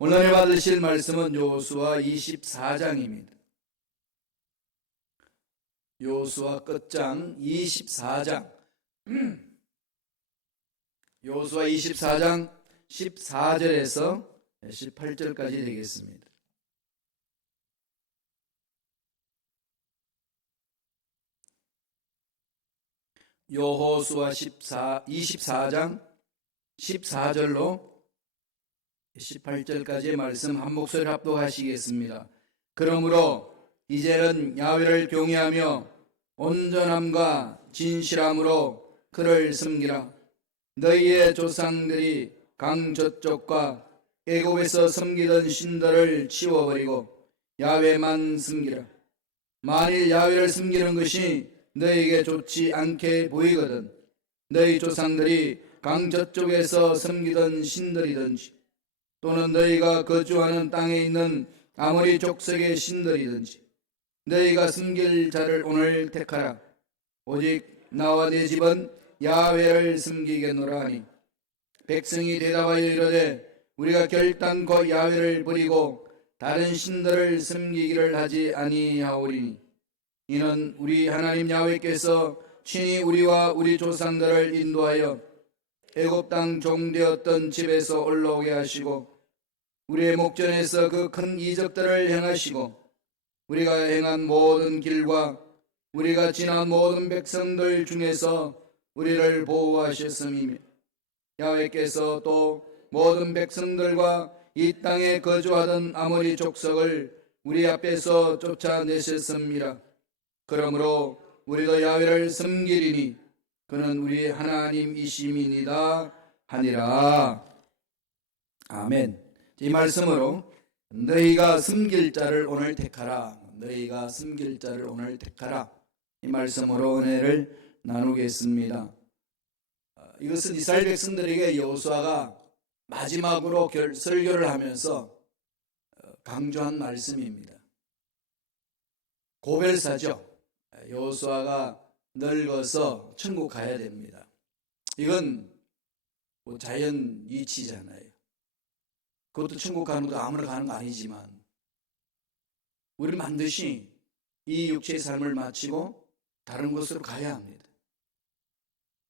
오늘 받으실 말씀은 여호수아 24장입니다. 여호수아 끝장 24장. 여호수아 24장 14절에서 18절까지 되겠습니다. 여호수아 24장 14절로 18절까지의 말씀 한 목소리 합독하시겠습니다. 그러므로 이제는 야훼를 경외하며 온전함과 진실함으로 그를 섬기라. 너희의 조상들이 강 저쪽과 애굽에서 섬기던 신들을 치워버리고 야훼만 섬기라. 만일 야훼를 섬기는 것이 너희에게 좋지 않게 보이거든 너희 조상들이 강 저쪽에서 섬기던 신들이든지 또는 너희가 거주하는 땅에 있는 아모리 족속의 신들이든지 너희가 섬길 자를 오늘 택하라. 오직 나와 내 집은 야훼를 섬기겠노라 하니 백성이 대답하여 이르되 우리가 결단코 야훼를 버리고 다른 신들을 섬기기를 하지 아니하오리니 이는 우리 하나님 야훼께서 친히 우리와 우리 조상들을 인도하여 애굽 땅 종되었던 집에서 올라오게 하시고 우리의 목전에서 그 큰 이적들을 행하시고 우리가 행한 모든 길과 우리가 지난 모든 백성들 중에서 우리를 보호하셨음이며 야훼께서 또 모든 백성들과 이 땅에 거주하던 아모리 족속을 우리 앞에서 쫓아내셨습니다. 그러므로 우리도 야훼를 섬기리니 그는 우리 하나님이심이니이다 하니라. 아멘. 이 말씀으로 너희가 섬길 자를 오늘 택하라. 너희가 섬길 자를 오늘 택하라. 이 말씀으로 은혜를 나누겠습니다. 이것은 이스라엘 백성들에게 여호수아가 마지막으로 설교를 하면서 강조한 말씀입니다. 고별사죠. 여호수아가 늙어서 천국 가야 됩니다. 이건 자연 이치잖아요. 그것도 천국 가는 것도 아무나 가는 거 아니지만 우리는 반드시 이 육체의 삶을 마치고 다른 곳으로 가야 합니다.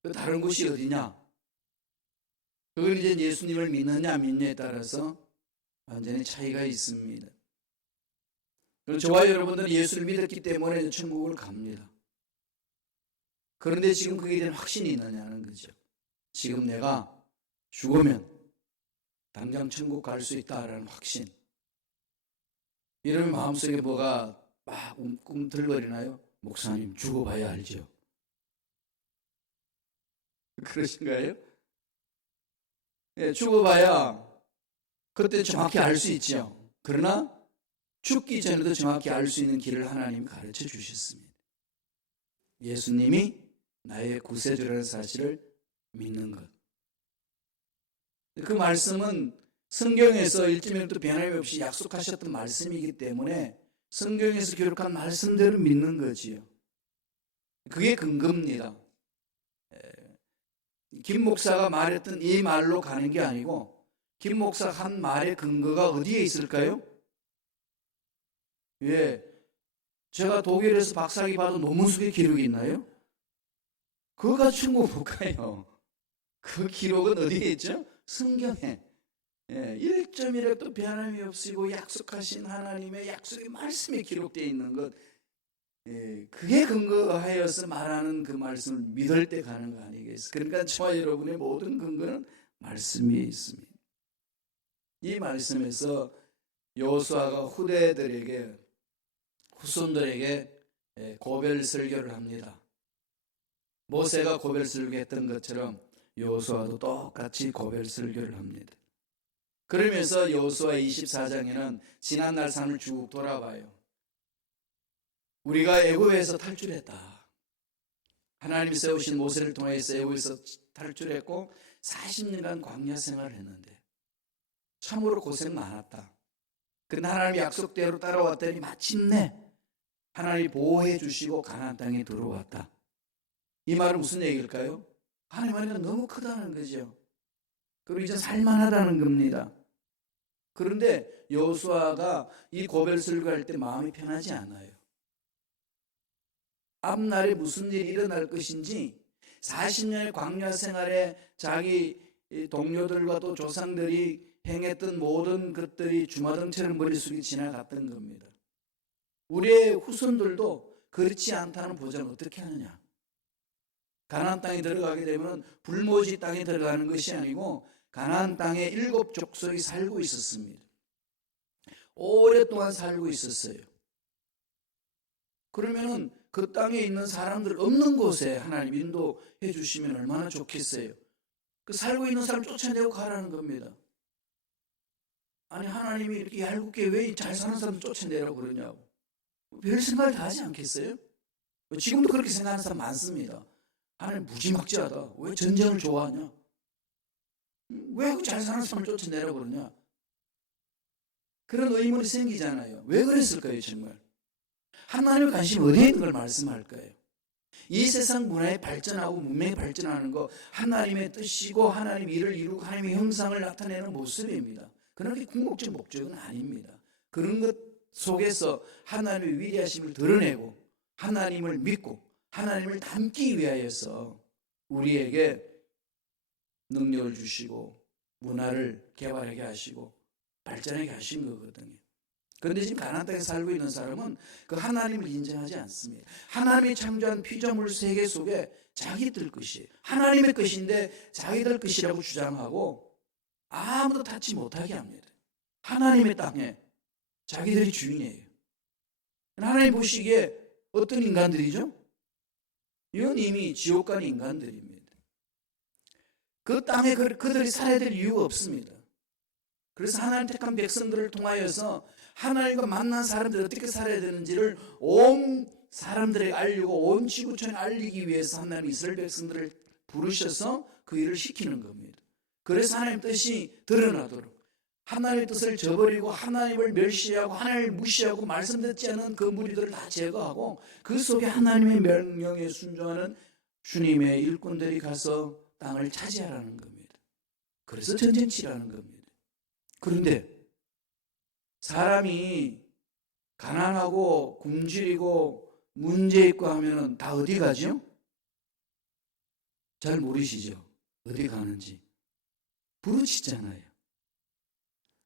그 다른 곳이 어디냐? 그건 이제 예수님을 믿느냐 안 믿느냐에 따라서 완전히 차이가 있습니다. 그럼 저와 여러분들은 예수를 믿었기 때문에 천국을 갑니다. 그런데 지금 그에 대한 확신이 있느냐는 거죠. 지금 내가 죽으면 당장 천국 갈 수 있다라는 확신. 이러면 마음속에 뭐가 막 꿈틀거리나요? 목사님 죽어봐야 알죠. 그러신가요? 예, 죽어봐야 그때 정확히 알 수 있죠. 그러나 죽기 전에도 정확히 알 수 있는 길을 하나님이 가르쳐 주셨습니다. 예수님이 나의 구세주라는 사실을 믿는 것. 그 말씀은 성경에서 1.1도 변함이 없이 약속하셨던 말씀이기 때문에 성경에서 기록한 말씀대로 믿는 거지요. 그게 근거입니다. 김 목사가 말했던 이 말로 가는 게 아니고 김 목사 한 말의 근거가 어디에 있을까요? 예, 제가 독일에서 박사학위 받은 논문 속에 기록이 있나요? 그거가 천국 못 가요. 그 기록은 어디에 있죠? 성경에. 1.1도 변함이 없이고 약속하신 하나님의 약속의 말씀에 기록되어 있는 것, 그게 근거하여서 말하는 그 말씀을 믿을 때 가는 거 아니겠어요? 그러니까 저와 여러분의 모든 근거는 말씀에 있습니다. 이 말씀에서 여호수아가 후손들에게 고별 설교를 합니다. 모세가 고별 설교했던 것처럼 여호수아도 똑같이 고별 설교를 합니다. 그러면서 여호수아 24장에는 지난날 삶을 쭉 돌아봐요. 우리가 애굽에서 탈출했다. 하나님이 세우신 모세를 통해서 애굽에서 탈출했고 40년간 광야 생활을 했는데 참으로 고생 많았다. 그런데 하나님이 약속대로 따라왔더니 마침내 하나님이 보호해 주시고 가나안 땅에 들어왔다. 이 말은 무슨 얘기일까요? 하나님 안에가 너무 크다는 거죠. 그리고 이제 살만하다는 겁니다. 그런데 여호수아가 이 고별 설교할 때 마음이 편하지 않아요. 앞날에 무슨 일이 일어날 것인지 40년의 광야 생활에 자기 동료들과 또 조상들이 행했던 모든 것들이 주마등처럼 머릿속에 지나갔던 겁니다. 우리의 후손들도 그렇지 않다는 보장을 어떻게 하느냐? 가나안 땅에 들어가게 되면 불모지 땅에 들어가는 것이 아니고 가나안 땅에 7 족속이 살고 있었습니다. 오랫동안 살고 있었어요. 그러면은 그 땅에 있는 사람들 없는 곳에 하나님 인도해 주시면 얼마나 좋겠어요. 그 살고 있는 사람 쫓아내고 가라는 겁니다. 아니 하나님이 이렇게 얄궂게 왜 잘 사는 사람들 쫓아내라고 그러냐고. 별 생각을 다 하지 않겠어요? 지금도 그렇게 생각하는 사람 많습니다. 하나님 무지막지하다. 왜 전쟁을 좋아하냐? 왜 잘 사는 사람을 쫓아내라고 그러냐? 그런 의문이 생기잖아요. 왜 그랬을까요 정말? 하나님의 관심이 어디에 있는 걸 말씀할까요? 이 세상 문화에 발전하고 문명이 발전하는 거 하나님의 뜻이고 하나님의 일을 이루고 하나님의 형상을 나타내는 모습입니다. 그런 게 궁극적 목적은 아닙니다. 그런 것 속에서 하나님의 위대하심을 드러내고 하나님을 믿고 하나님을 닮기 위하여서 우리에게 능력을 주시고 문화를 개발하게 하시고 발전하게 하신 거거든요. 그런데 지금 가나안 땅에 살고 있는 사람은 그 하나님을 인정하지 않습니다. 하나님이 창조한 피조물 세계 속에 자기들 것이에요. 하나님의 것인데 자기들 것이라고 주장하고 아무도 닿지 못하게 합니다. 하나님의 땅에 자기들이 주인이에요. 하나님 보시기에 어떤 인간들이죠? 이건 이미 지옥 간 인간들입니다. 그 땅에 그들이 살아야 될 이유가 없습니다. 그래서 하나님 택한 백성들을 통하여서 하나님과 만난 사람들이 어떻게 살아야 되는지를 온 사람들에게 알리고 온 지구촌에 알리기 위해서 하나님 이스라엘 백성들을 부르셔서 그 일을 시키는 겁니다. 그래서 하나님 뜻이 드러나도록 하나님의 뜻을 저버리고 하나님을 멸시하고 하나님을 무시하고 말씀 듣지 않은 그 무리들을 다 제거하고 그 속에 하나님의 명령에 순종하는 주님의 일꾼들이 가서 땅을 차지하라는 겁니다. 그래서 전쟁치라는 겁니다. 그런데 사람이 가난하고 굶주리고 문제 있고 하면은 다 어디 가죠? 잘 모르시죠? 어디 가는지. 부르짖잖아요.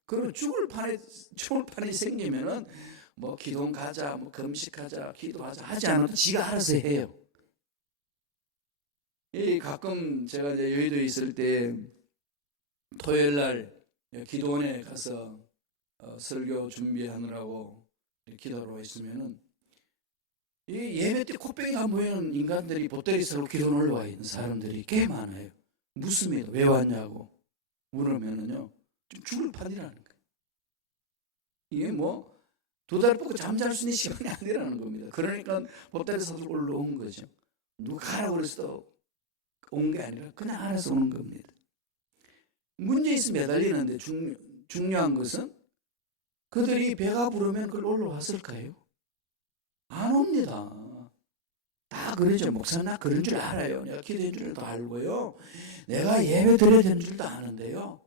그리고 죽을 판이 생기면은 뭐 기도 가자, 뭐 금식하자, 기도하자 하지 않아도 지가 알아서 해요. 가끔 제가 이제 여의도에 있을 때 토요일 날 기도원에 가서 설교 준비하느라고 기도하러 있으면은 이 예배 때 코빼기 안 보이는 인간들이 보따리 싸고 기도 올라와 있는 사람들이 꽤 많아요. 묻습니다. 왜 왔냐고 물으면은요, 좀 죽을 판이라는 거예요. 이게 뭐 2달 뽑고 잠잘 수 있는 시간이 아니라는 겁니다. 그러니까 보따리 싸서 올라온 거죠. 누가 가라고 그래서 온 게 아니라 그냥 알아서 오는 겁니다. 문제 있으면 매달리는데 중요한 것은 그들이 배가 부르면 그걸 올라왔을까요? 안 옵니다. 다 그러죠. 목사 나 그런 줄 알아요. 내가 기도한 줄도 알고요. 내가 예배 드려야 되는 줄도 아는데요.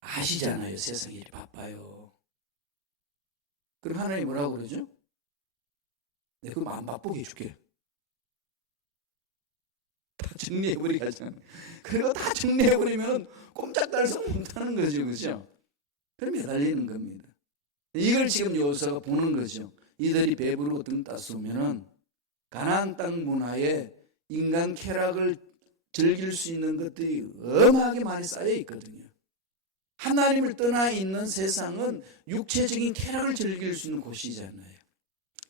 아시잖아요. 세상 일이 바빠요. 그럼 하나님 뭐라고 그러죠? 내가 그럼 안 바쁘게 해줄게. 다 정리해버리게 하잖아요. 그리고 다 정리해버리면 꼼짝달싹 못하는 거죠. 그죠? 그럼 매달리는 겁니다. 이걸 지금 여호수아가 보는 거죠. 이들이 배부르고 등 따스우면은 가나안 땅 문화에 인간 쾌락을 즐길 수 있는 것들이 어마하게 많이 쌓여 있거든요. 하나님을 떠나 있는 세상은 육체적인 쾌락을 즐길 수 있는 곳이잖아요.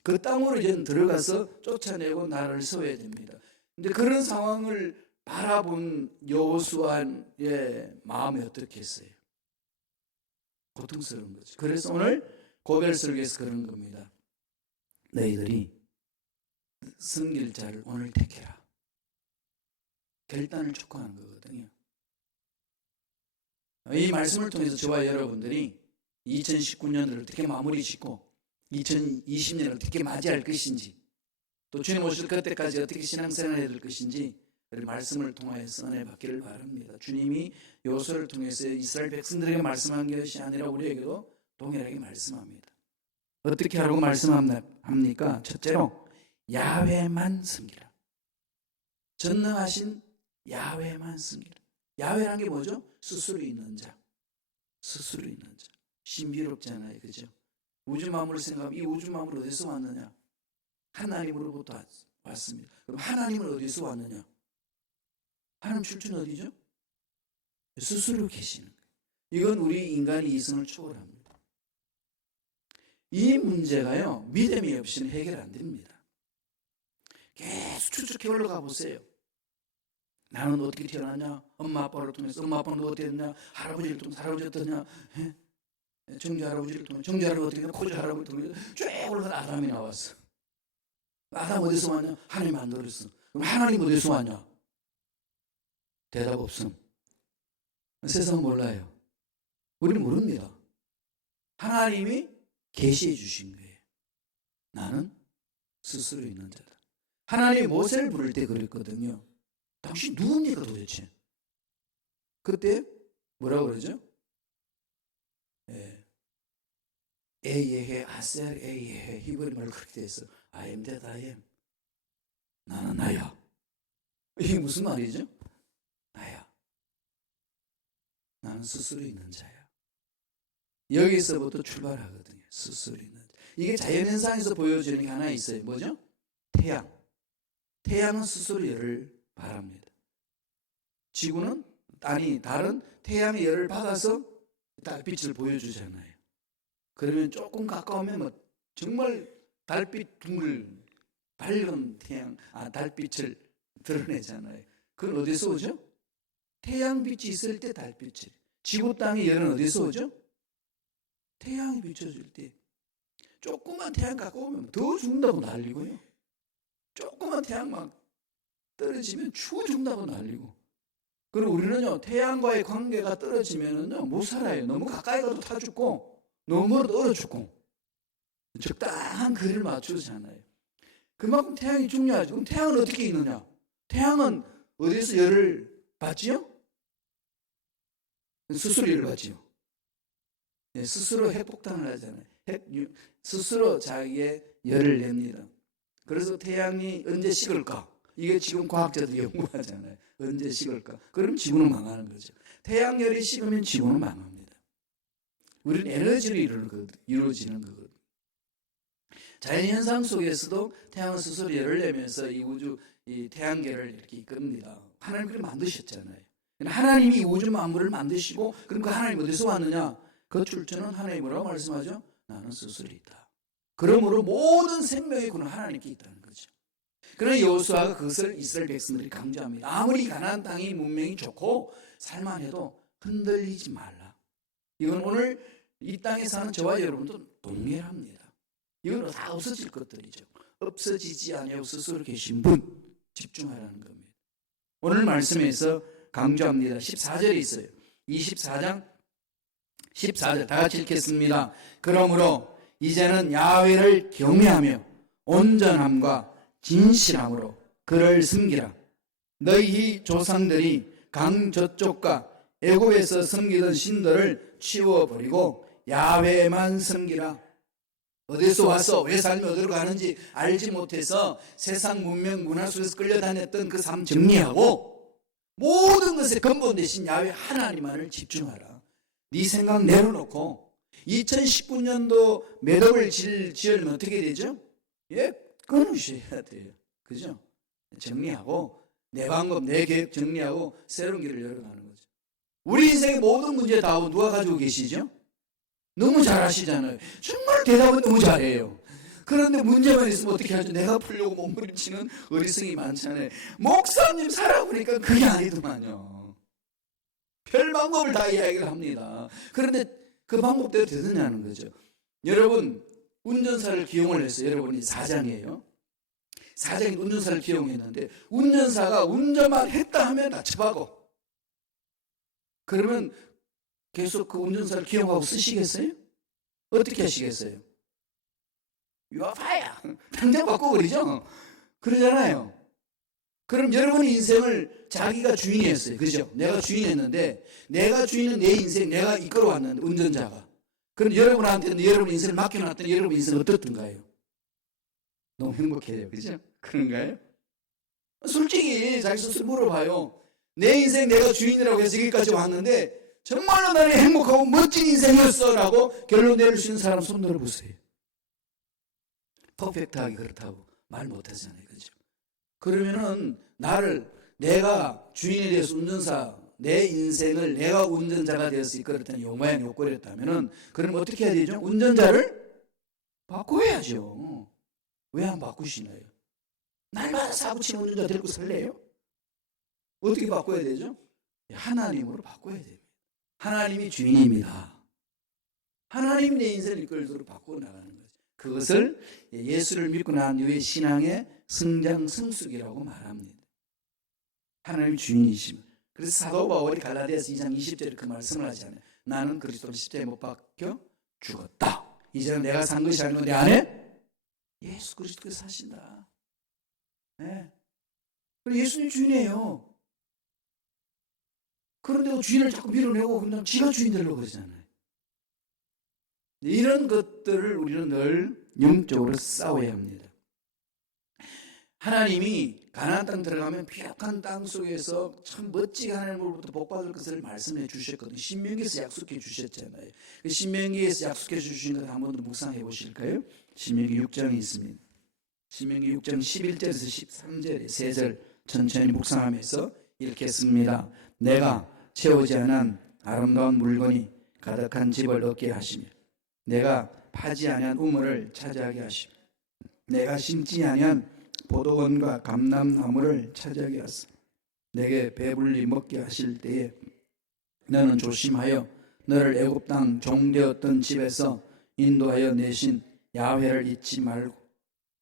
그 땅으로 이제 들어가서 쫓아내고 나라를 세워야 됩니다. 근데 그런 상황을 바라본 여호수아의 마음이 어떻겠어요? 고통스러운 거죠. 그래서 오늘 고별 설교에서 그런 겁니다. 너희들이 섬길 자를 오늘 택해라. 결단을 촉구하는 거거든요. 이 말씀을 통해서 저와 여러분들이 2019년을 어떻게 마무리 짓고 2020년을 어떻게 맞이할 것인지, 또 주님 오실 그때까지 어떻게 신앙생활을 해야 될 것인지 말씀을 통해서 은혜 받기를 바랍니다. 주님이 여호수아를 통해서 이스라엘 백성들에게 말씀한 것이 아니라 우리에게도 동일하게 말씀합니다. 어떻게 하라고 말씀합니까? 첫째로 야훼만 섬기라. 전능하신 야훼만 섬기라. 야훼라는 게 뭐죠? 스스로 있는 자. 스스로 있는 자. 신비롭잖아요. 그죠? 우주 만물을 생각하면 이 우주 만물 어디서 왔느냐? 하나님으로부터 왔습니다. 그럼 하나님은 어디서 왔느냐? 하나님 출처는 어디죠? 스스로 계시는 거예요. 이건 우리 인간의 이성을 초월합니다. 이 문제가요, 믿음이 없이는 해결 안 됩니다. 계속 추측해 올라가 보세요. 나는 어떻게 태어났냐? 엄마 아빠를 통해서. 엄마 아빠는 어떻게 됐냐? 할아버지를 통해서. 할아버지 어떠냐? 정조 할아버지를 통해서. 정조 할아버지 어떻게 됐냐? 코조 할아버지를 통해서 쭉 올라가 아담이 나왔어. 아담 어디서 왔냐? 하나님 만들었어. 그럼 하나님 어디서 왔냐? 대답 없음. 세상은 몰라요. 우리는 모릅니다. 하나님이 계시해 주신 거예요. 나는 스스로 있는 자다. 하나님이 모세를 부를 때 그랬거든요. 당신 누굽니까 도대체? 그때 뭐라고 그러죠? 에예해 아셀 에예해 히브리 말로 그렇게 돼 있어. I am that I am. 나는 나야. 이게 무슨 말이죠? 나야. 나는 스스로 있는 자야. 여기서부터 출발하거든요. 스스로 있는 자. 이게 자연현상에서 보여지는 게 하나 있어요. 뭐죠? 태양. 태양은 스스로 열을 발합니다. 지구는 달은 태양의 열을 받아서 달빛을 보여주잖아요. 그러면 조금 가까우면 뭐 정말 달빛 둥글 밝은 달빛을 드러내잖아요. 그건 어디서 오죠? 태양빛이 있을 때 달빛을. 지구 땅의 열은 어디서 오죠? 태양이 비춰줄 때. 조그만 태양 가까우면 더 죽는다고 난리고요. 조그만 태양 막 떨어지면 추워 죽는다고 난리고. 그리고 우리는요, 태양과의 관계가 떨어지면은요, 못 살아요. 너무 가까이 가도 타 죽고, 너무 멀어도 얼어 죽고. 적당한 거리를 맞추잖아요. 그만큼 태양이 중요하죠. 그럼 태양은 어떻게 있느냐? 태양은 어디서 열을 받지요? 스스로 열을 받지요. 스스로 핵폭탄을 하잖아요. 스스로 자기의 열을 냅니다. 그래서 태양이 언제 식을까? 이게 지금 과학자들이 연구하잖아요. 언제 식을까? 그럼 지구는 망하는 거죠. 태양열이 식으면 지구는 망합니다. 우리는 에너지로 이루어지는 거거든요. 자연현상 속에서도 태양은 스스로 열을 내면서 이 우주, 이 태양계를 이렇게 이끕니다. 하나님 그렇게 만드셨잖아요. 하나님이 이 우주 만물을 만드시고, 그럼 그 하나님 어디서 왔느냐? 그 출처는 하나님 뭐라고 말씀하죠? 나는 스스로 있다. 그러므로 모든 생명의 근원 하나님께 있다는 거죠. 그러나 여호수아가 그것을 이스라엘 백성들이 강조합니다. 아무리 가나안 땅이 문명이 좋고 살만해도 흔들리지 말라. 이건 오늘 이 땅에 사는 저와 여러분도 동일합니다. 이건 다 없어질 것들이죠. 없어지지 아니하고 스스로 계신 분 집중하라는 겁니다. 오늘 말씀에서 강조합니다. 14절에 있어요. 24장 14절 다 같이 읽겠습니다. 그러므로 이제는 야훼를 경외하며 온전함과 진실함으로 그를 섬기라. 너희 조상들이 강 저쪽과 애굽에서 섬기던 신들을 치워버리고 야훼만 섬기라. 어디서 와서 왜 삶이 어디로 가는지 알지 못해서 세상 문명 문화 속에서 끌려다녔던 그 삶 정리하고 모든 것의 근본 대신 야훼 하나님만을 집중하라. 네 생각 내려놓고 2019년도 매듭을 지으려면 어떻게 되죠? 끊으셔야 돼요. 그죠? 정리하고 내 방법, 내 계획 정리하고 새로운 길을 열어가는 거죠. 우리 인생의 모든 문제 답은 누가 가지고 계시죠? 너무 잘하시잖아요. 정말 대답은 너무 잘해요. 그런데 문제만 있으면 어떻게 하죠? 내가 풀려고 몸부림치는 어리석이 많잖아요. 목사님 살아보니까 그게 아니더만요. 별 방법을 다 이야기를 합니다. 그런데 그 방법대로 되느냐는 거죠. 여러분, 운전사를 기용을 했어요. 여러분이 사장이에요. 사장이 운전사를 기용했는데 운전사가 운전만 했다 하면 나처하고 그러면 계속 그 운전사를 기용하고 쓰시겠어요? 어떻게 하시겠어요? 유아파야 당장 바꿔버리죠. 그러잖아요. 그럼 여러분의 인생을 자기가 주인이었어요. 그죠? 내가 주인이었는데 내가 주인은 내 인생 내가 이끌어왔는데 운전자가 그럼 여러분한테는 여러분 인생을 맡겨놨더니 여러분 인생 어떻던가요? 너무 행복해요. 그죠? 그런가요? 솔직히 자기 스스로 물어봐요. 내 인생 내가 주인이라고 해서 여기까지 왔는데 정말로 나는 행복하고 멋진 인생이었어 라고 결론 내릴 수 있는 사람 손 들어보세요. 퍼펙트하게 그렇다고 말 못하잖아요. 그죠? 그러면은 내가 주인에 대해서 운전사, 내 인생을 내가 운전자가 되어서 이끌었다는 요 모양 요 꼴이었다면은 그럼 어떻게 해야 되죠? 운전자를 바꿔야죠. 왜 안 바꾸시나요? 날마다 사고치는 운전자 데리고 살래요? 어떻게 바꿔야 되죠? 하나님으로 바꿔야 됩니다. 하나님이 주인입니다. 하나님이 내 인생을 이끌도록 바꾸어 나가는 거죠. 그것을 예수를 믿고 난 이후의 신앙의 성장 성숙이라고 말합니다. 하나님이 주인이십니다. 그래서 사도 바울이 갈라디아서 2장 20절에 그 말씀을 하잖아요. 나는 그리스도로 십자가에 못 박혀 죽었다. 이제는 내가 산 것이 아니고 내 안에 예수 그리스도께서 사신다. 네. 그리고 예수님 주인이에요. 그런데도 주인을 자꾸 밀어내고 그냥 지가 주인 되려고 그러잖아요. 이런 것들을 우리는 늘 영적으로 싸워야 합니다. 하나님이 가나안 땅 들어가면 비옥한 땅 속에서 참 멋지게 하나님으로부터 복받을 것을 말씀해 주셨거든요. 신명기에서 약속해 주셨잖아요. 그 신명기에서 약속해 주신 것 한번 더 묵상해 보실까요? 신명기 6장이 있습니다. 신명기 6장 11절에서 13절에 세 절 천천히 묵상하면서 이렇게 씁니다. 내가 채우지 않은 아름다운 물건이 가득한 집을 얻게 하시며 내가 파지 아니한 우물을 차지하게 하시며 내가 심지 아니한 포도원과 감람나무를 차지하게 하사 내게 배불리 먹게 하실 때에 너는 조심하여 너를 애굽 땅 종되었던 집에서 인도하여 내신 야훼를 잊지 말고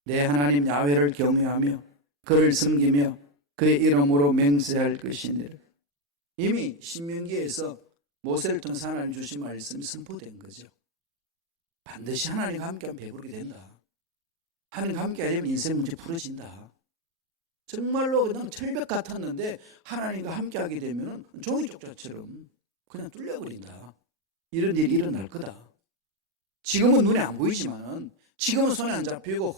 내 하나님 야훼를 경외하며 그를 섬기며 그의 이름으로 맹세할 것이니라. 이미 신명기에서 모세를 통해서 하나님 주신 말씀이 선포된 거죠. 반드시 하나님과 함께하면 배부르게 된다. 하나님과 함께하려면 인생 문제 풀어진다. 정말로 그냥 철벽 같았는데 하나님과 함께하게 되면 종이쪽자처럼 그냥 뚫려버린다. 이런 일이 일어날 거다. 지금은 눈에 안 보이지만은 지금은 손에 안 잡히고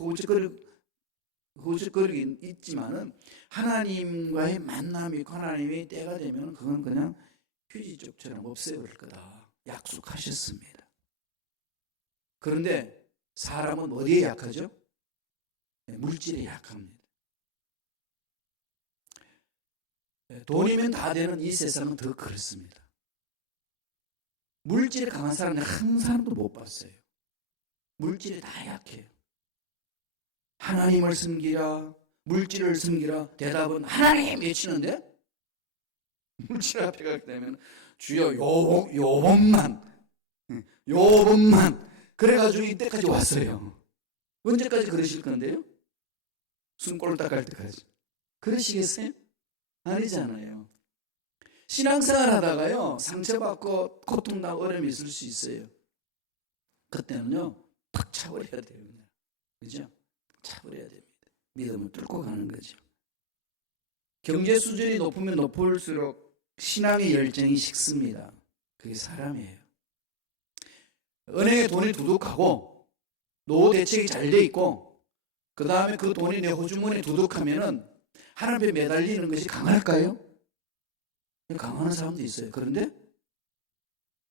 허우적거리긴 있지만은 하나님과의 만남이 있고 하나님의 때가 되면 그건 그냥 휴지쪽처럼 없애버릴 거다. 약속하셨습니다. 그런데 사람은 어디에 약하죠? 물질에 약합니다. 돈이면 다 되는 이 세상은 더 그렇습니다. 물질에 강한 사람은 한 사람도 못 봤어요. 물질에 다 약해요. 하나님을 섬기라, 물질을 섬기라. 대답은 하나님 외치는데 물질 앞에 가게 되면 주여 요번만 그래가지고 이때까지 왔어요. 언제까지 그러실 건데요? 숨골을 닦을 때까지 그러시겠어요? 아니잖아요. 신앙생활 하다가요 상처받고 고통나고 어려움이 있을 수 있어요. 그때는요 탁 차버려야 됩니다. 그죠? 차버려야 됩니다. 믿음을 뚫고 가는 거죠. 경제 수준이 높으면 높을수록 신앙의 열정이 식습니다. 그게 사람이에요. 은행에 돈이 두둑하고 노후 대책이 잘 돼 있고 그 다음에 그 돈이 내 호주머니에 두둑하면은 하나님에 매달리는 것이 강할까요? 강하는 사람도 있어요. 그런데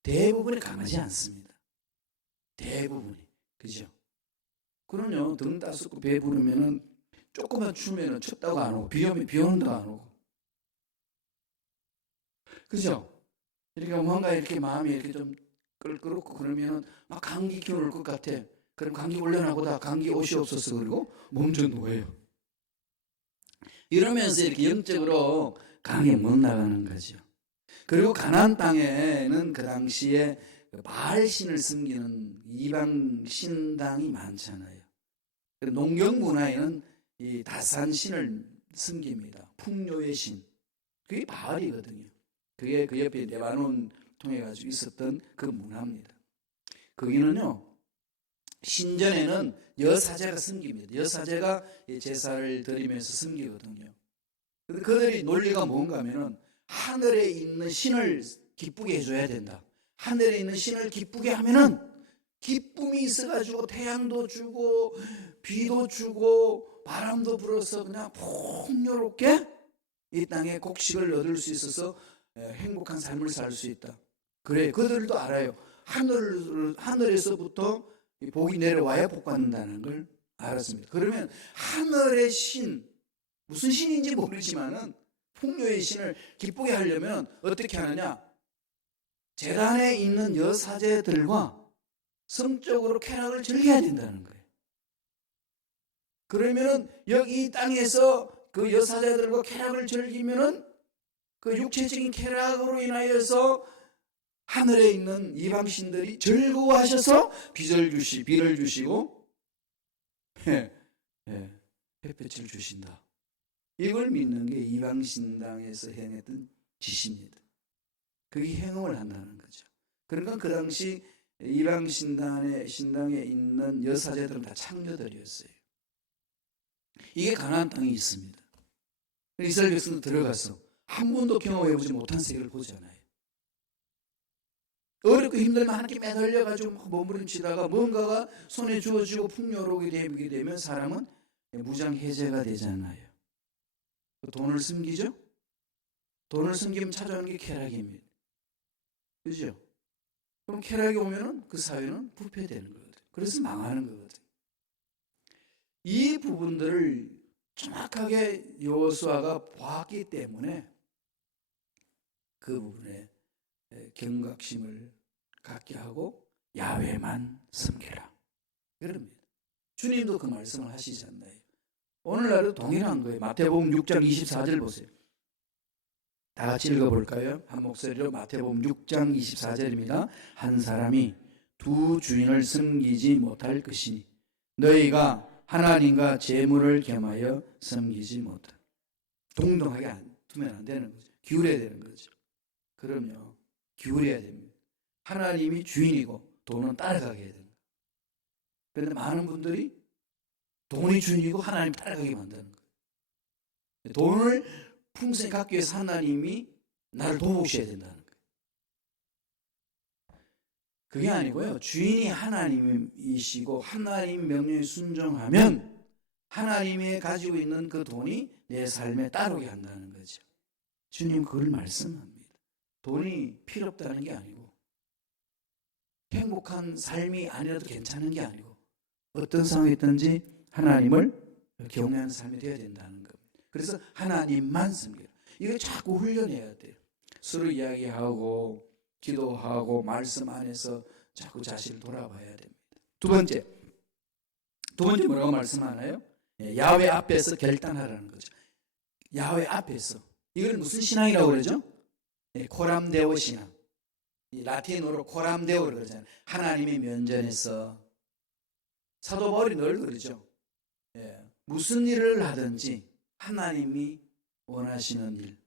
대부분이 강하지 않습니다. 대부분이. 그죠? 그럼요. 등 따숩고 배 부르면은 조금만 추면은 춥다고 안 오고 비 오는다고 안 오고. 그죠? 이렇게 뭔가 이렇게 마음이 이렇게 좀 끓고 그러면은 막 감기 기운 올 것 같아. 그럼 감기 올려나 보다 감기 옷이 없어서 그리고 몸져 누워요. 이러면서 이렇게 영적으로 강하게 못 나가는 거죠. 그리고 가나안 땅에는 그 당시에 바알 신을 섬기는 이방 신당이 많잖아요. 농경 문화에는 이 다산 신을 섬깁니다. 풍요의 신. 그게 바알이거든요. 그게 그 옆에 레바논 통해 가지고 있었던 그 문화입니다. 거기는요 신전에는 여사제가 섬깁니다. 여사제가 제사를 드리면서 섬기거든요. 근데 그들이 논리가 뭔가 하면은 하늘에 있는 신을 기쁘게 해줘야 된다. 하늘에 있는 신을 기쁘게 하면은 기쁨이 있어가지고 태양도 주고 비도 주고 바람도 불어서 그냥 풍요롭게 이 땅에 곡식을 얻을 수 있어서 행복한 삶을 살 수 있다. 그래, 그들도 알아요. 하늘에서부터 복이 내려와야 복받는다는 걸 알았습니다. 그러면 하늘의 신, 무슨 신인지 모르지만은 풍요의 신을 기쁘게 하려면 어떻게 하느냐? 제단에 있는 여사제들과 성적으로 쾌락을 즐겨야 된다는 거예요. 그러면은 여기 이 땅에서 그 여사제들과 쾌락을 즐기면은 그 육체적인 쾌락으로 인하여서 하늘에 있는 이방신들이 즐거워하셔서 비를 주시고 햇볕을 주신다. 이걸 믿는 게 이방신당에서 행했던 짓입니다. 그게 행음을 한다는 거죠. 그러니까 그 당시 이방신당에 있는 여사제들은 다 창녀들이었어요. 이게 가나안 땅에 있습니다. 이스라엘 백성도 들어가서 한 번도 경험해보지 못한 세계를 보잖아요. 어렵고 힘들면 하나님께 매달려가지고 몸부림치다가 뭔가가 손에 주어지고 풍요롭게 되면 사람은 무장해제가 되잖아요. 돈을 숨기죠? 돈을 숨기면 찾아오는 게 쾌락입니다. 그죠? 그럼 쾌락이 오면은 그 사회는 부패되는 거거든요. 그래서 망하는 거거든요. 이 부분들을 정확하게 여호수아가 보았기 때문에 그 부분에 경각심을 갖게 하고 야훼만 섬기라. 그럽니다. 주님도 그 말씀을 하시잖아요. 오늘날도 동일한 거예요. 마태복음 6장 24절 보세요. 다 같이 읽어볼까요? 한 목소리로 마태복음 6장 24절입니다. 한 사람이 두 주인을 섬기지 못할 것이니 너희가 하나님과 재물을 겸하여 섬기지 못하. 동등하게 두면 안 되는 거죠. 기울여야 되는 거죠. 그럼요. 기울여야 됩니다. 하나님이 주인이고 돈은 따라가게 해야 됩니다. 그런데 많은 분들이 돈이 주인이고 하나님 따라가게 만드는 거예요. 돈을 풍성히 갖기 위해서 하나님이 나를 도우셔야 된다는 거예요. 그게 아니고요. 주인이 하나님이시고 하나님 명령에 순종하면 하나님이 가지고 있는 그 돈이 내 삶에 따르게 한다는 거죠. 주님 그걸 말씀합니다. 돈이 필요 없다는 게 아니고 행복한 삶이 아니라도 괜찮은 게 아니고 어떤 상황이 있든지 하나님을 경외하는 삶이 되어야 된다는 겁니다. 그래서 하나님만 섬겨요. 이거 자꾸 훈련해야 돼요. 서로 이야기하고 기도하고 말씀 안에서 자꾸 자신을 돌아봐야 됩니다. 두 번째 뭐라고 말씀하나요? 야훼 앞에서 결단하라는 거죠. 야훼 앞에서. 이걸 무슨 신앙이라고 그러죠? 코람데오 신앙. 라틴어로 코람데오를 그러잖아요. 하나님의 면전에서. 사도 바울이 늘 그러죠. 무슨 일을 하든지 하나님이 원하시는 일,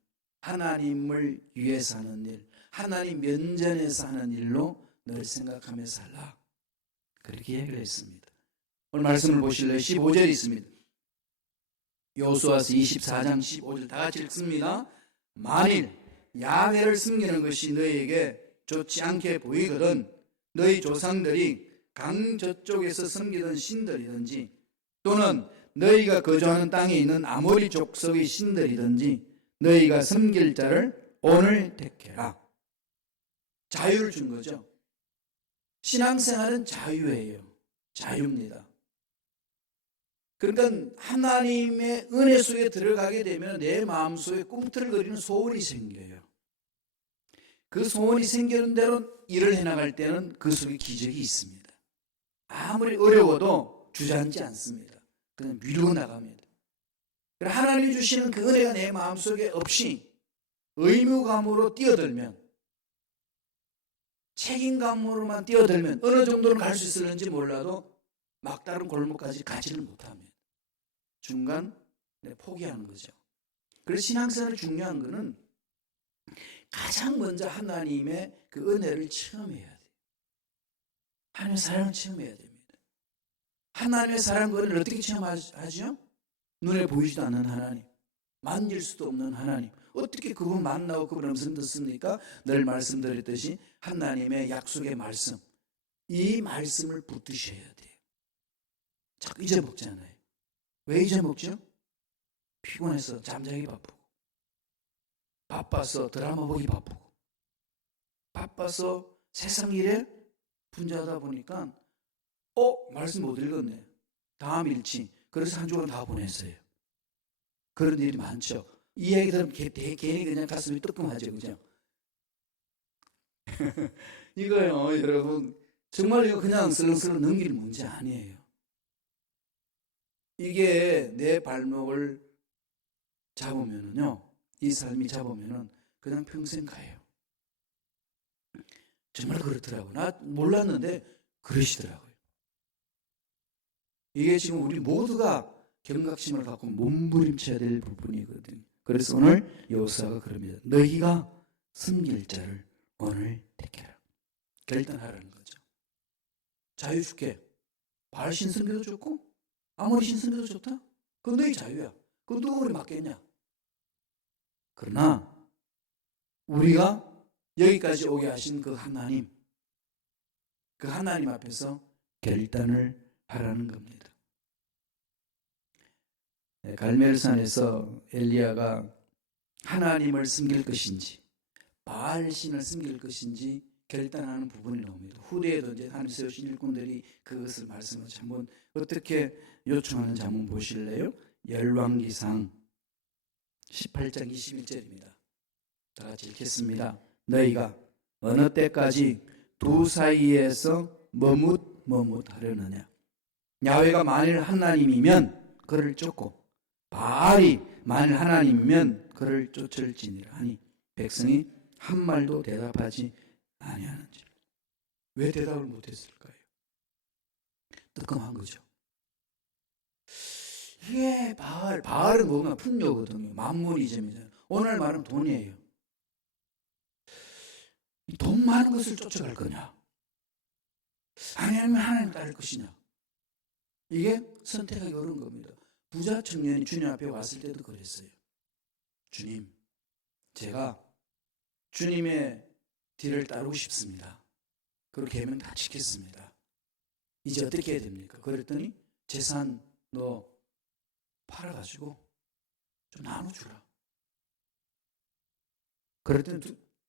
하나님을 위해서 하는 일, 하나님 면전에서 하는 일로 늘 생각하며 살라. 그렇게 얘기를 했습니다. 오늘 말씀을 보실래요? 15절이 있습니다. 여호수아서 24장 15절 다 같이 읽습니다. 만일 야훼를 섬기는 것이 너희에게 좋지 않게 보이거든 너희 조상들이 강 저쪽에서 섬기던 신들이든지 또는 너희가 거주하는 땅에 있는 아모리 족속의 신들이든지 너희가 섬길 자를 오늘 택해라. 자유를 준 거죠. 신앙생활은 자유예요. 자유입니다. 그러니까 하나님의 은혜 속에 들어가게 되면 내 마음속에 꿈틀거리는 소원이 생겨요. 그 소원이 생기는 대로 일을 해나갈 때는 그 속에 기적이 있습니다. 아무리 어려워도 주저앉지 않습니다. 그냥 밀고 나갑니다. 하나님이 주시는 그 은혜가 내 마음속에 없이 의무감으로 뛰어들면, 책임감으로만 뛰어들면 어느 정도는 갈 수 있을는지 몰라도 막다른 골목까지 가지를 못합니다. 중간 포기하는 거죠. 그래서 신앙생활이 중요한 것은 가장 먼저 하나님의 그 은혜를 체험해야 돼요. 하나님의 사랑을 체험해야 됩니다. 하나님의 사랑 그 은혜를 어떻게 체험하죠? 눈에 보이지도 않는 하나님, 만질 수도 없는 하나님. 어떻게 그분 만나고 그분 음성 듣습니까? 늘 말씀드렸듯이 하나님의 약속의 말씀, 이 말씀을 붙드셔야 돼요. 자꾸 잊어먹잖아요. 왜 잊어먹죠? 피곤해서 잠자기 바쁘고, 바빠서 드라마 보기 바쁘고, 바빠서 세상 일에 분주하다 보니까 말씀 못 읽었네. 다음 일치. 그래서 한 주간 다 보냈어요. 그런 일이 많죠. 이 얘기 들으면 괜히 그냥 가슴이 뜨끔하죠. 그죠? 이거요, 여러분. 정말 이거 그냥 슬렁슬렁 넘길 문제 아니에요. 이게 내 발목을 잡으면은요, 이 삶이 잡으면은 그냥 평생 가요. 정말 그렇더라고요. 나 몰랐는데 그러시더라고요. 이게 지금 우리 모두가 경각심을 갖고 몸부림쳐야 될 부분이거든요. 그래서 오늘 여호수아가 그럽니다. 너희가 섬길 자를 오늘 택해라. 결단하라는 거죠. 자유 줄게. 바알 신성교도 좋고 아모리 신성교도 좋다. 그건 너희 자유야. 그건 누가 우리 맡겠냐. 그러나 우리가 여기까지 오게 하신 그 하나님 앞에서 결단을 하라는 겁니다. 갈멜산에서 엘리야가 하나님을 섬길 것인지 바알 신을 섬길 것인지 결단하는 부분이 나옵니다. 후대에도 이제 하나님 세우신 일꾼들이 그것을 말씀하죠. 한번 어떻게 요청하는지 한번 보실래요? 열왕기상 18장 21절입니다. 다 같이 읽겠습니다. 너희가 어느 때까지 두 사이에서 머뭇하려느냐. 야훼가 만일 하나님이면 그를 쫓고 바알이 만일 하나님이면 그를 쫓을지니라 하니 백성이 한 말도 대답하지 아니하는지. 왜 대답을 못했을까요? 뜨끔한 거죠. 이게 바알은 뭔가 풍요거든요. 만문이점이잖아요. 오늘 말은 돈이에요. 돈 많은 것을 쫓아갈 거냐? 아니면 하나님 따를 것이냐? 이게 선택하기 어려운 겁니다. 부자 청년이 주님 앞에 왔을 때도 그랬어요. 주님, 제가 주님의 뒤를 따르고 싶습니다. 그렇게 하면 다 지켰습니다. 이제 어떻게 해야 됩니까? 그랬더니 재산 너 팔아가지고 좀 나눠주라. 그랬더니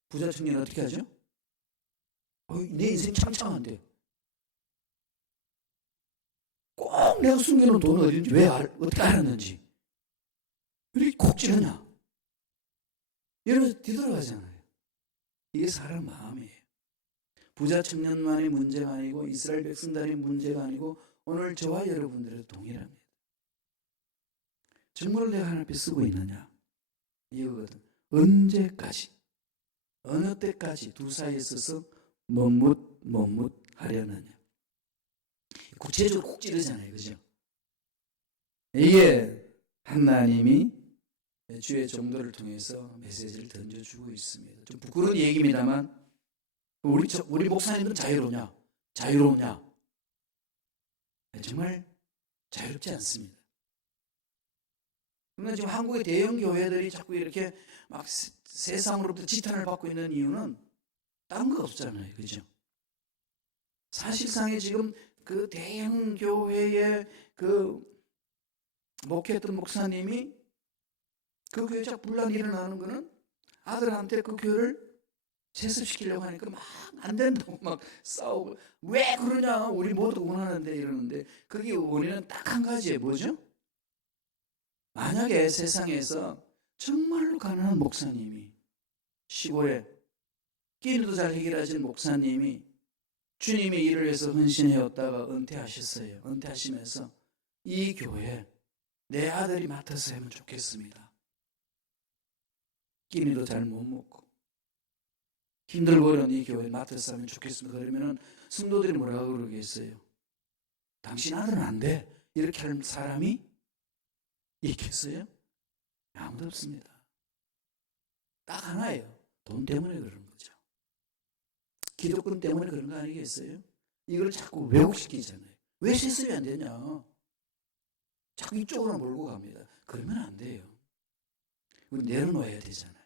부자 청년은 어떻게 하죠? 내 인생 창창한데 꼭 내가 숨겨놓은 돈은 어딘지 어떻게 알았는지 왜 이렇게 콕 찌르냐 이러면서 뒤돌아가잖아요. 이게 사람 마음이에요. 부자 청년만의 문제가 아니고 이스라엘 백성들의 문제가 아니고 오늘 저와 여러분들의 동일합니다. 정말 내가 하나님 앞에 쓰고 있느냐 이거거든. 언제까지 어느 때까지 두 사이에 서서 머뭇하려느냐. 구체적으로 콕 찌르잖아요. 그죠? 이게 하나님이 주의 정도를 통해서 메시지를 던져주고 있습니다. 좀 부끄러운 얘기입니다만 우리 목사님들은 자유롭냐? 정말 자유롭지 않습니다. 그런데 지금 한국의 대형 교회들이 자꾸 이렇게 막 세상으로부터 지탄을 받고 있는 이유는 딴 거 없잖아요. 그죠? 사실상에 지금 그 대형 교회의 그 목회했던 목사님이 그 교회 자꾸 분란이 일어나는 거는 아들한테 그 교회를 세습시키려고 하니까 막 안 된다고 막 싸우고 왜 그러냐 우리 모두 원하는데 이러는데 그게 원인은 딱 한 가지예요. 뭐죠? 만약에 세상에서 정말로 가난한 목사님이 시골에 끼니도 잘 해결하신 목사님이 주님의 일을 위해서 헌신해왔다가 은퇴하셨어요. 은퇴하시면서 이 교회 내 아들이 맡아서 하면 좋겠습니다. 끼니도 잘 못 먹고 힘들고 이런 이 교회 맡아서 하면 좋겠습니다. 그러면은 성도들이 뭐라고 그러겠어요? 당신 아들은 안 돼. 이렇게 할 사람이 있겠어요? 아무도 없습니다. 딱 하나예요. 돈 때문에 그러는 거죠. 기득권 때문에 그런 거 아니겠어요? 이걸 자꾸 왜곡시키잖아요. 왜 세습이 안 되냐? 자꾸 이쪽으로 몰고 갑니다. 그러면 안 돼요. 내려놓아야 되잖아요.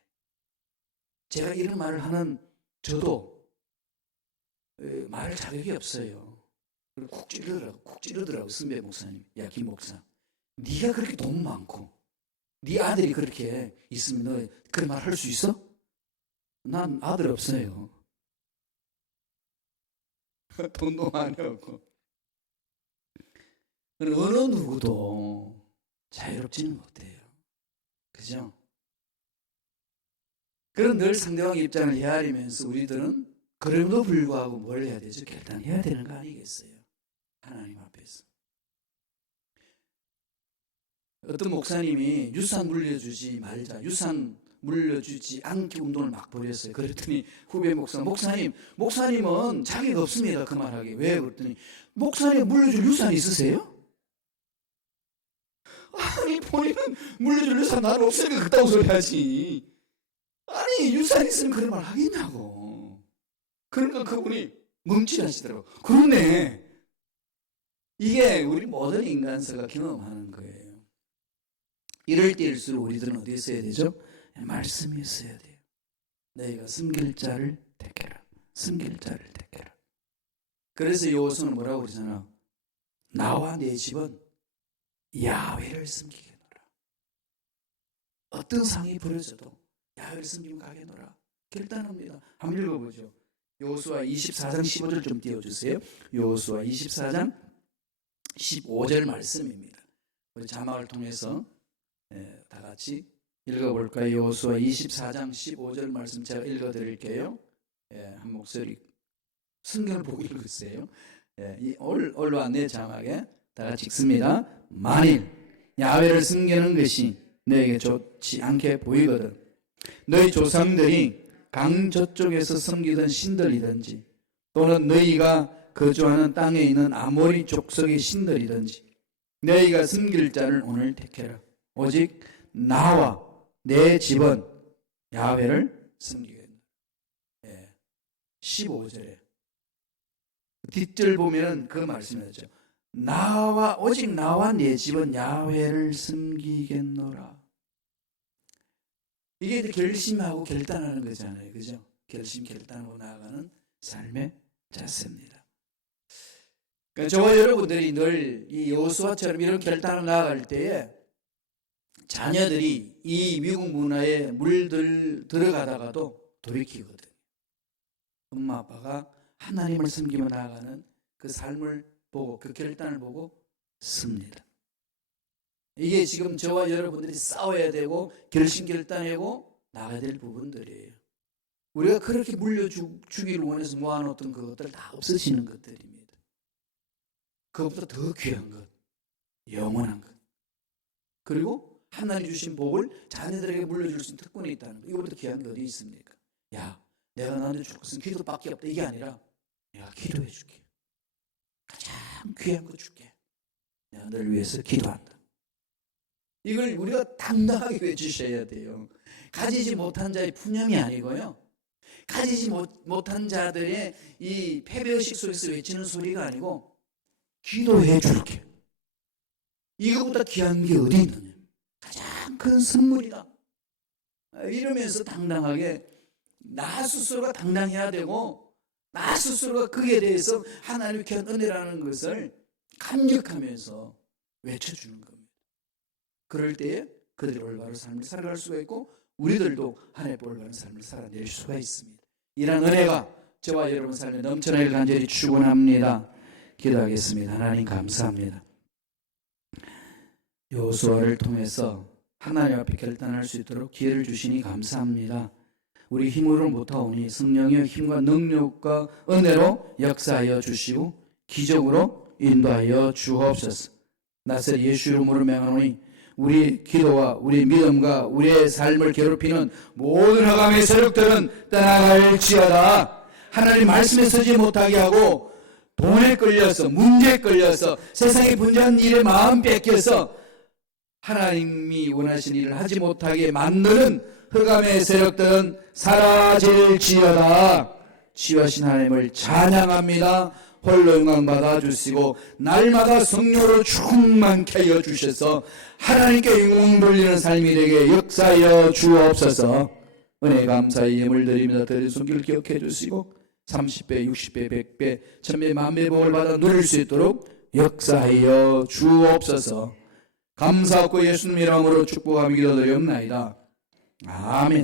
제가 이런 말을 하는 저도 말할 자격이 없어요. 쿡 찌르더라고 선배 목사님. 야, 김 목사, 네가 그렇게 돈 많고 네 아들이 그렇게 있으면 너 그런 말 할 수 있어? 난 아들 없어요. 돈도 많이 없고. 어느 누구도 자유롭지는 못해요. 그죠? 그런 늘 상대방의 입장을 헤아리면서 우리들은 그럼에도 불구하고 뭘 해야 되죠? 결단해야 되는 거 아니겠어요? 하나님 앞에서. 어떤 목사님이 유산 물려주지 말자, 유산 물려주지 않기 운동을 막 벌였어요. 그랬더니 후배 목사님은 자기가 없습니다. 그 말하기. 왜? 그랬더니 목사님 물려줄 유산 있으세요? 아니, 본인은 물려줄 유산 나는 없으니까 그따구 소리 하지. 아니, 유산 있으면 그런 말 하겠냐고. 그러니까 그분이 멈칫하시더라고. 그러네. 이게 우리 모든 인간사가 경험하는 거예요. 이럴 때일수록 우리들은 어디에 써야 되죠? 말씀에 써야 돼요. 너희가 섬길 자를 택해라. 섬길 자를 택해라. 그래서 여호수아는 뭐라고 그러잖아. 나와 내 집은 야훼를 섬기겠노라. 어떤 상이 벌어져도 야훼를 섬기면 가겠노라. 결단합니다. 한번 읽어보죠. 여호수아 24장 15절 좀 띄워주세요. 여호수아 24장 15절 말씀입니다. 우리 자막을 통해서 다 같이 읽어볼까요? 여호수아 24장 15절 말씀 제가 읽어드릴게요. 한 목소리 성경을 보고 읽으세요. 올라와 내 자막에 다 같이 읽습니다. 만일 야훼를 섬기는 것이 너에게 좋지 않게 보이거든 너희 조상들이 강 저쪽에서 섬기던 신들이든지 또는 너희가 거주하는 땅에 있는 아모리 족속의 신들이든지 너희가 섬길 자를 오늘 택해라. 오직 나와 내 집은 야훼를 섬기겠노라. 15절에 뒷절 보면 그 말씀이었죠. 오직 나와 내 집은 야훼를 섬기겠노라. 이게 결심하고 결단하는 거잖아요. 그죠? 결단하고 나아가는 삶의 자세입니다. 그러니까 저와 여러분들이 늘 이 여호수아처럼 이런 결단을 나아갈 때에 자녀들이 이 미국 문화에 들어가다가도 돌이키거든요. 엄마 아빠가 하나님을 섬기며 나아가는 그 삶을 보고 그 결단을 보고 씁니다. 이게 지금 저와 여러분들이 싸워야 되고 결단하고 나가야 될 부분들이에요. 우리가 그렇게 물려주기를 원해서 모아놓던 그것들 다 없어지는 것들입니다. 그것보다 더 귀한 것, 영원한 것, 그리고 하나님 주신 복을 자녀들에게 물려줄 수 있는 특권이 있다는 것. 이거보다 귀한 게 어디 있습니까? 야, 내가 너한테 줄 것은 기도밖에 없다. 이게 아니라 내가 기도해 줄게. 가장 귀한 거 줄게. 내가 너를 위해서 기도한다. 이걸 우리가 당당하게 외치셔야 돼요. 가지지 못한 자의 푸념이 아니고요. 가지지 못한 자들의 이 패배의식 속에서 외치는 소리가 아니고 기도해 줄게. 이거보다 귀한 게 어디 있느냐. 가장 큰 선물이다. 이러면서 당당하게 나 스스로가 당당해야 되고 나 스스로가 그에 대해서 하나님의 귀한 은혜라는 것을 감격하면서 외쳐주는 겁니다. 그럴 때에 그들이 올바른 삶을 살아갈 수가 있고 우리들도 하나님의 올바른 삶을 살아낼 수가 있습니다. 이런 은혜가 저와 여러분 삶에 넘쳐나길 간절히 축원합니다. 기도하겠습니다. 하나님 감사합니다. 여호수아를 통해서 하나님 앞에 결단할 수 있도록 기회를 주시니 감사합니다. 우리 힘으로 못하오니 성령의 힘과 능력과 은혜로 역사하여 주시고 기적으로 인도하여 주옵소서. 나서 예수 이름으로 명하노니 우리 기도와 우리 믿음과 우리의 삶을 괴롭히는 모든 흑암의 세력들은 떠나갈지어다. 하나님 말씀에 서지 못하게 하고 돈에 끌려서 문제에 끌려서 세상의 분주한 일에 마음 뺏겨서 하나님이 원하신 일을 하지 못하게 만드는 흑암의 세력들은 사라질지어다. 지혜하신 하나님을 찬양합니다. 홀로 영광 받아주시고 날마다 성령으로 충만케 하여 주셔서 하나님께 영광 돌리는 삶이 되게 역사하여 주옵소서. 은혜 감사의 예물 드립니다. 드린 손길 기억해 주시고 30배, 60배, 100배, 1000배, 만배 복을 받아 누릴 수 있도록 역사하여 주옵소서. 감사하고 예수님 이름으로 축복하며 기도드리옵나이다. 아멘.